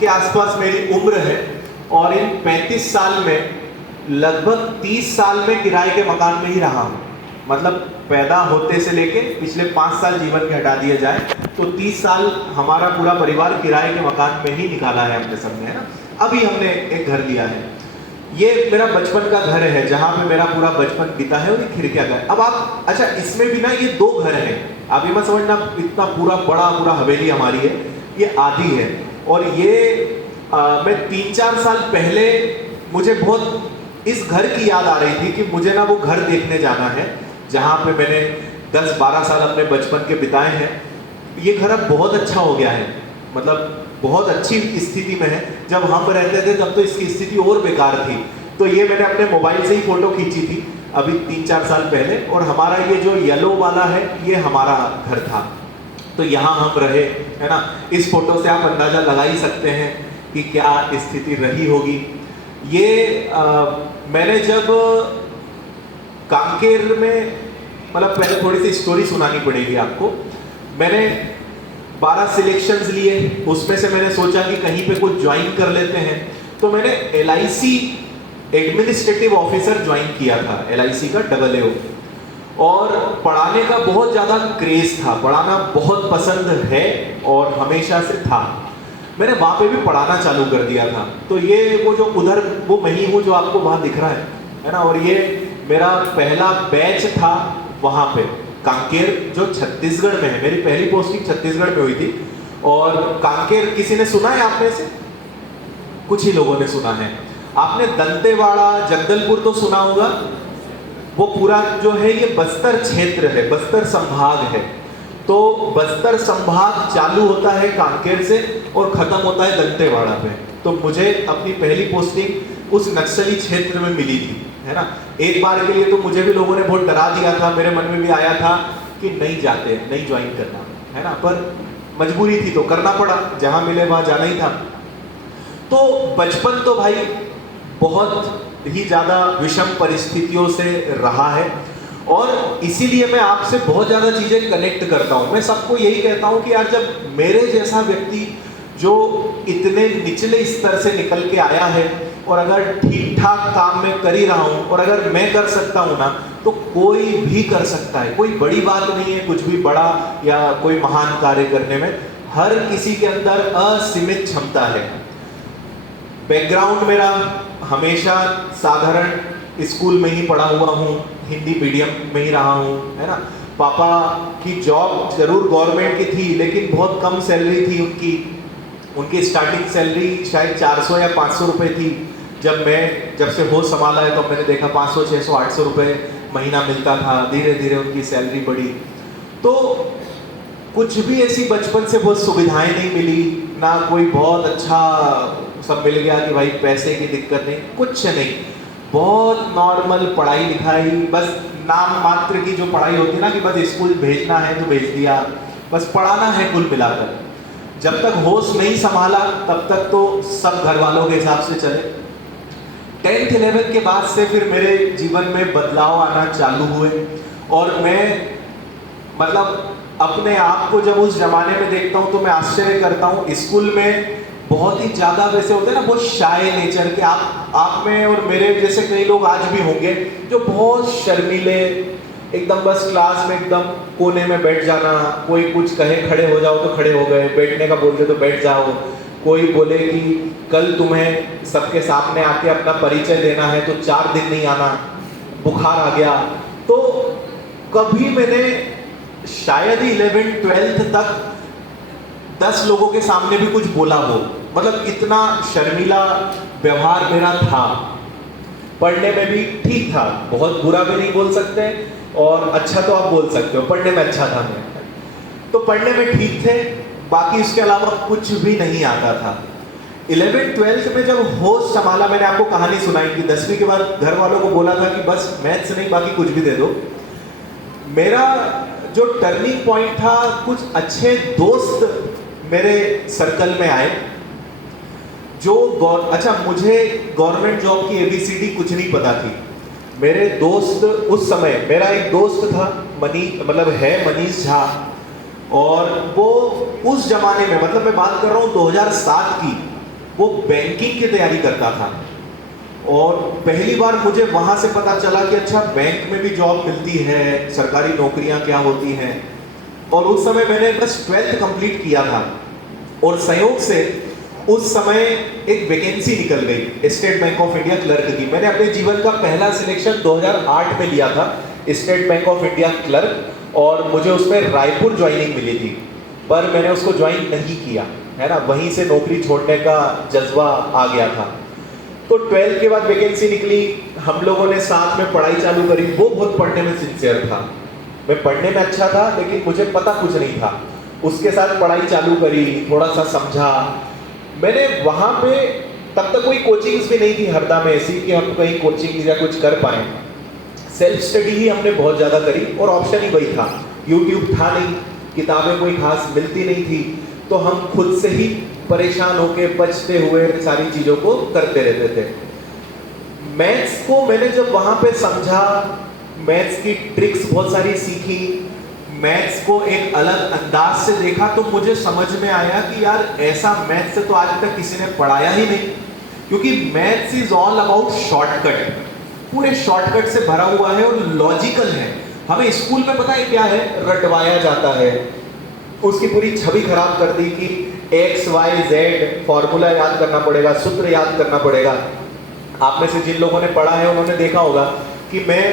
के आसपास मेरी उम्र है और इन 35 साल में लगभग 30 साल में किराए के मकान में ही रहा हूँ। मतलब पैदा होते से लेके पिछले 5 साल जीवन के हटा दिए जाए तो 30 साल हमारा पूरा परिवार किराए के मकान में ही निकाला है हमने सबने, है ना। अभी हमने एक घर लिया है। ये मेरा बचपन का घर है जहाँ पे मेरा पूरा बचपन बीता है और ये खिड़कियाँ का है। अब आप अच्छा इसमें भी ना ये 2 घर हैं, आप ये मत समझना इतना पूरा पूरा हवेली हमारी है, ये आधी है। और ये मैं 3-4 साल पहले मुझे बहुत इस घर की याद आ रही थी कि मुझे ना वो घर देखने जाना है जहाँ पे मैंने 10-12 साल अपने बचपन के बिताए हैं। ये घर अब बहुत अच्छा हो गया है, मतलब बहुत अच्छी स्थिति में है। जब हम रहते थे तब तो इसकी स्थिति और बेकार थी। तो ये मैंने अपने मोबाइल से ही फोटो खींची थी अभी 3-4 साल पहले, और हमारा ये जो येलो वाला है ये हमारा घर था। तो यहाँ हम रहे, है ना। इस फोटो से आप अंदाजा लगा ही सकते हैं कि क्या स्थिति रही होगी। ये मैंने जब कांकेर में, मतलब पहले थोड़ी सी स्टोरी सुनानी पड़ेगी आपको। मैंने 12 सिलेक्शंस लिए, उसमें से मैंने सोचा कि कहीं पे कुछ ज्वाइन कर लेते हैं। तो मैंने LIC एडमिनिस्ट्रेटिव ऑफिसर ज्वाइन किया था, LIC का AAO। और पढ़ाने का बहुत ज़्यादा क्रेज था, पढ़ाना बहुत पसंद है और हमेशा से था। मैंने वहाँ पे भी पढ़ाना चालू कर दिया था। तो ये वो जो उधर वो मैं ही हूँ जो आपको वहाँ दिख रहा है ना। और ये मेरा पहला बैच था वहाँ पे कांकेर, जो छत्तीसगढ़ में है। मेरी पहली पोस्टिंग छत्तीसगढ़ में हुई थी। और कांकेर किसी ने सुना है आप में से? कुछ ही लोगों ने सुना है। आपने दंतेवाड़ा, जगदलपुर तो सुना होगा। वो पूरा जो है ये बस्तर क्षेत्र है, बस्तर संभाग है। तो बस्तर संभाग चालू होता है कांकेर से और खत्म होता है दंतेवाड़ा पे। तो मुझे अपनी पहली पोस्टिंग उस नक्सली क्षेत्र में मिली थी, है ना। एक बार के लिए तो मुझे भी लोगों ने बहुत डरा दिया था, मेरे मन में भी आया था कि नहीं जाते, नहीं ज्वाइन करना, है ना। पर मजबूरी थी तो करना पड़ा, जहां मिले वहां जाना ही था। तो बचपन तो भाई बहुत ही ज्यादा विषम परिस्थितियों से रहा है और इसीलिए मैं आपसे बहुत ज्यादा चीजें कनेक्ट करता हूं। मैं सबको यही कहता हूं कि यार जब मेरे जैसा व्यक्ति जो इतने निचले स्तर से निकल के आया है और अगर ठीक ठाक काम में कर ही रहा हूं और अगर मैं कर सकता हूं ना, तो कोई भी कर सकता है। कोई बड़ी बात नहीं है कुछ भी बड़ा या कोई महान कार्य करने में। हर किसी के अंदर असीमित क्षमता है। बैकग्राउंड मेरा हमेशा साधारण स्कूल में ही पढ़ा हुआ हूँ, हिंदी मीडियम में ही रहा हूँ, है ना। पापा की जॉब जरूर गवर्नमेंट की थी लेकिन बहुत कम सैलरी थी उनकी स्टार्टिंग सैलरी शायद 400 या 500 रुपये थी। जब से होश संभाला है तो मैंने देखा 500, 600, 800 रुपये महीना मिलता था। धीरे धीरे उनकी सैलरी बढ़ी। तो कुछ भी ऐसी बचपन से बहुत सुविधाएं नहीं मिली, ना कोई बहुत अच्छा सब मिल गया कि भाई पैसे की दिक्कत नहीं, कुछ नहीं। बहुत नॉर्मल पढ़ाई लिखाई, बस नाम मात्र की जो पढ़ाई होती है ना कि बस स्कूल भेजना है तो भेज दिया, बस पढ़ाना है कुल मिलाकर। जब तक होश नहीं संभाला तब तक तो सब घर वालों के हिसाब से चले। 10th 11th के बाद से फिर मेरे जीवन में बदलाव आना चालू हुए और मैं मतलब अपने आप को जब उस जमाने में देखता हूँ तो मैं आश्चर्य करता हूँ। स्कूल में बहुत ही ज्यादा वैसे होते हैं ना, बहुत शाय नेचर के आप में और मेरे जैसे कई लोग आज भी होंगे जो बहुत शर्मीले, एकदम बस क्लास में एकदम कोने में बैठ जाना। कोई कुछ कहे खड़े हो जाओ तो खड़े हो गए, बैठने का बोलते तो बैठ जाओ। कोई बोले कि कल तुम्हें सबके सामने आके अपना परिचय देना है तो 4 दिन नहीं आना, बुखार आ गया। तो कभी मैंने शायद ही 11th 12th तक 10 लोगों के सामने भी कुछ बोला हो, मतलब इतना शर्मीला व्यवहार मेरा था। पढ़ने में भी ठीक था, बहुत बुरा भी नहीं बोल सकते और अच्छा तो आप बोल सकते हो, पढ़ने में अच्छा था मैं। तो पढ़ने में ठीक थे, बाकी इसके अलावा कुछ भी नहीं आता था। 11th 12th में जब होश संभाला, मैंने आपको कहानी सुनाई कि 10वीं के बाद घर वालों को बोला था कि बस मैथ्स नहीं बाकी कुछ भी दे दो। मेरा जो टर्निंग पॉइंट था, कुछ अच्छे दोस्त मेरे सर्कल में आए जो अच्छा मुझे गवर्नमेंट जॉब की ABCD कुछ नहीं पता थी। मेरे दोस्त उस समय, मेरा एक दोस्त था मनीष झा, और वो उस जमाने में, मतलब मैं बात कर रहा हूँ 2007 की, वो बैंकिंग की तैयारी करता था। और पहली बार मुझे वहां से पता चला कि अच्छा बैंक में भी जॉब मिलती है, सरकारी नौकरियां क्या होती हैं। और उस समय मैंने बस 12th कंप्लीट किया था और संयोग से उस समय एक वैकेंसी निकल गई state bank of India clerk की। मैंने अपने जीवन का पहला सिलेक्शन 2008 में लिया था state bank of India clerk, और मुझे उसमें रायपुर ज्वाइनिंग मिली थी, पर मैंने उसको ज्वाइन नहीं किया, है ना। वहीं से नौकरी छोड़ने का जज्बा आ गया था। तो 12th के बाद वैकेंसी निकली, हम लोगों ने साथ में पढ़ाई चालू करी। वो बहुत पढ़ने में सिंसियर था, मैं पढ़ने में अच्छा था लेकिन मुझे पता कुछ नहीं था। उसके साथ पढ़ाई चालू करी, थोड़ा सा समझा मैंने। वहाँ पे तब तक कोई कोचिंग्स भी नहीं थी हरदा में ऐसी कि हम कहीं कोचिंग या कुछ कर पाए। सेल्फ स्टडी ही हमने बहुत ज़्यादा करी और ऑप्शन ही वही था, यूट्यूब था नहीं, किताबें कोई खास मिलती नहीं थी, तो हम खुद से ही परेशान होके बचते हुए सारी चीज़ों को करते रहते थे। मैथ्स को मैंने जब वहाँ पे समझा, मैथ्स की ट्रिक्स बहुत सारी सीखी, मैथ्स को एक अलग अंदाज से देखा, तो मुझे समझ में आया कि यार ऐसा मैथ्स तो आज तक किसी ने पढ़ाया ही नहीं। क्योंकि maths is all about shortcut, पूरे शॉर्टकट से भरा हुआ है और लॉजिकल है। हमें स्कूल में पता है क्या है, रटवाया जाता है, उसकी पूरी छवि खराब कर दी कि एक्स वाई जेड फॉर्मूला याद करना पड़ेगा, सूत्र याद करना पड़ेगा। आप में से जिन लोगों ने पढ़ा है उन्होंने देखा होगा कि मैं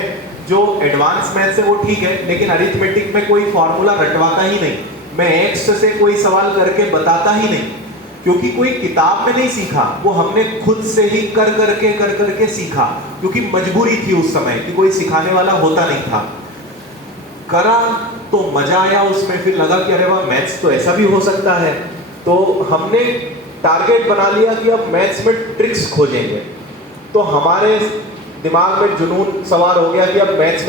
जो एडवांस मैथ्स है वो ठीक है, लेकिन अरिथमेटिक में कोई फॉर्मूला रटवाता ही नहीं, मैं एक्स से कोई सवाल करके बताता ही नहीं, क्योंकि कोई किताब में नहीं सीखा, वो हमने खुद से ही कर करके सीखा, क्योंकि मजबूरी थी उस समय कि कोई सिखाने वाला होता नहीं था। करा तो मजा आया उसमें, फिर लगा कि अरे वाह मैथ्स तो ऐसा भी हो सकता है। तो हमने टारगेट बना लिया कि अब मैथ्स में ट्रिक्स खोजेंगे। तो हमारे दिमाग में जुनून सवार हो गया कि अब मैथ्स में